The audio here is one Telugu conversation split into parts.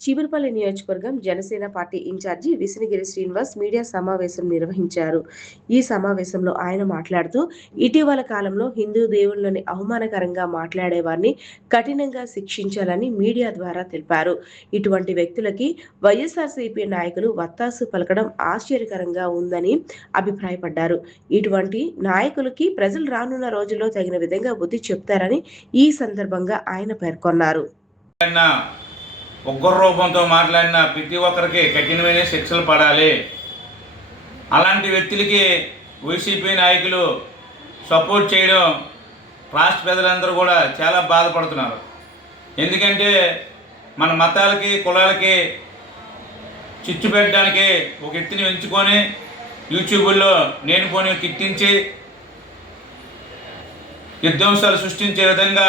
చీపురుపల్లి నియోజకవర్గం Janasena party incharge Visinigiri Srinivas media సమావేశం నిర్వహించారు. ఈ సమావేశంలో ఆయన మాట్లాడుతూ, ఇటీవల కాలంలో హిందూ దేవుళ్లని అవమానకరంగా మాట్లాడే వారిని కఠినంగా శిక్షించాలని మీడియా ద్వారా తెలిపారు. ఇటువంటి వ్యక్తులకి వైఎస్ఆర్సీపీ నాయకులు వత్తాసు పలకడం ఆశ్చర్యకరంగా ఉందని అభిప్రాయపడ్డారు. ఇటువంటి నాయకులకి ప్రజలు రానున్న రోజుల్లో తగిన విధంగా బుద్ధి చెప్తారని ఈ సందర్భంగా ఆయన పేర్కొన్నారు. ఉగ్ర రూపంతో మాట్లాడిన ప్రతి ఒక్కరికి కఠినమైన శిక్షలు పడాలి. అలాంటి వ్యక్తులకి వైసీపీ నాయకులు సపోర్ట్ చేయడం రాష్ట్ర ప్రజలందరూ కూడా చాలా బాధపడుతున్నారు. ఎందుకంటే మన మతాలకి కులాలకి చిచ్చు పెట్టడానికి ఒక వ్యక్తిని ఎంచుకొని యూట్యూబ్లో నేను పోని కిట్టించి విధ్వంసాలు సృష్టించే విధంగా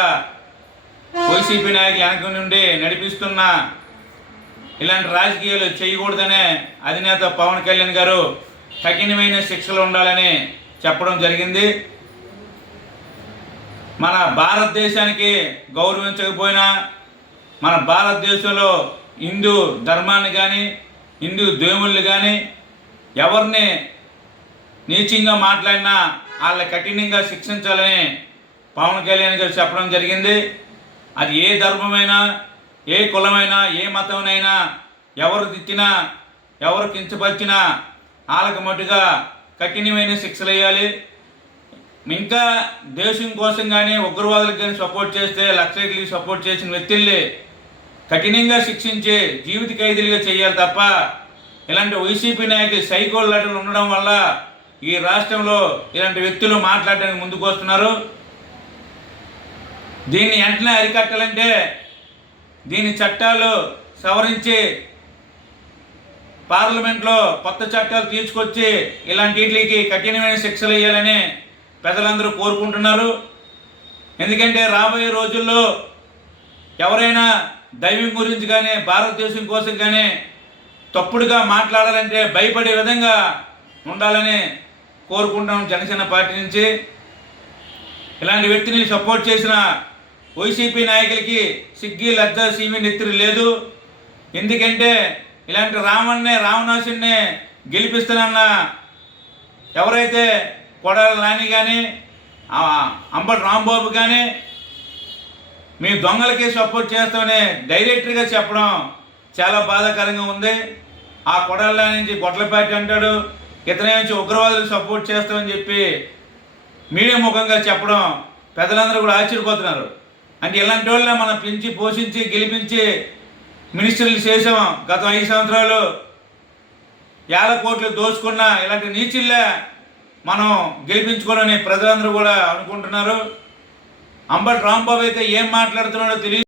వైసీపీ నాయకులు వెనక నుండి నడిపిస్తున్న ఇలాంటి రాజకీయాలు చేయకూడదనే అధినేత పవన్ కళ్యాణ్ గారు కఠినమైన శిక్షలు ఉండాలని చెప్పడం జరిగింది. మన భారతదేశానికి గౌరవించకపోయినా మన భారతదేశంలో హిందూ ధర్మాన్ని కానీ హిందూ దేవుళ్ళు కానీ ఎవరిని నీచంగా మాట్లాడినా వాళ్ళని కఠినంగా శిక్షించాలని పవన్ కళ్యాణ్ గారు చెప్పడం జరిగింది. అది ఏ ధర్మమైనా ఏ కులమైనా ఏ మతమైనా ఎవరు తిట్టినా ఎవరు కించపరిచినా వాళ్ళకి మటుగా కఠినమైన శిక్షలు వేయాలి. ఇంకా దేశం కోసం కానీ ఉగ్రవాదులకు కానీ సపోర్ట్ చేస్తే లక్షలకి సపోర్ట్ చేసిన వ్యక్తుల్ని కఠినంగా శిక్షించి జీవిత ఖైదీలుగా చేయాలి తప్ప ఇలాంటి వైసీపీ నాయకులు సైకోల్ లాంటివి ఉండడం వల్ల ఈ రాష్ట్రంలో ఇలాంటి వ్యక్తులు మాట్లాడడానికి ముందుకు వస్తున్నారు. దీన్ని వెంటనే అరికట్టాలంటే దీని చట్టాలు సవరించి పార్లమెంట్లో కొత్త చట్టాలు తీసుకొచ్చి ఇలాంటి వీటికి కఠినమైన శిక్షలు వేయాలని ప్రజలందరూ కోరుకుంటున్నారు. ఎందుకంటే రాబోయే రోజుల్లో ఎవరైనా దైవం గురించి కానీ భారతదేశం కోసం కానీ తప్పుడుగా మాట్లాడాలంటే భయపడే విధంగా ఉండాలని కోరుకుంటాం. జనసేన పార్టీ నుంచి ఇలాంటి వ్యక్తిని సపోర్ట్ చేసిన వైసీపీ నాయకులకి సిగ్గి లజ్జ సీమి నెత్తిరి లేదు. ఎందుకంటే ఇలాంటి రావణాసుని గెలిపిస్తానన్న ఎవరైతే కొడాల నాని కానీ అంబటి రాంబాబు కానీ మీ దొంగలకి సపోర్ట్ చేస్తామని డైరెక్ట్గా చెప్పడం చాలా బాధాకరంగా ఉంది. ఆ కొడాల నుంచి గొడ్లపాటి అంటాడు, ఇతని నుంచి ఉగ్రవాదులకు సపోర్ట్ చేస్తామని చెప్పి మీడియా ముఖంగా చెప్పడం ప్రజలందరూ కూడా ఆశ్చర్యపోతున్నారు. అంటే ఇలాంటి వాళ్ళని మనం పెంచి పోషించి గెలిపించి మినిస్టర్లు చేసాం. గత 5 సంవత్సరాలు 50 కోట్లు దోచుకున్న ఇలాంటి నీచిల్లే మనం గెలిపించుకోవాలని ప్రజలందరూ కూడా అనుకుంటున్నారు. అంబటి రాంబాబు అయితే ఏం మాట్లాడుతున్నాడో తెలియదు.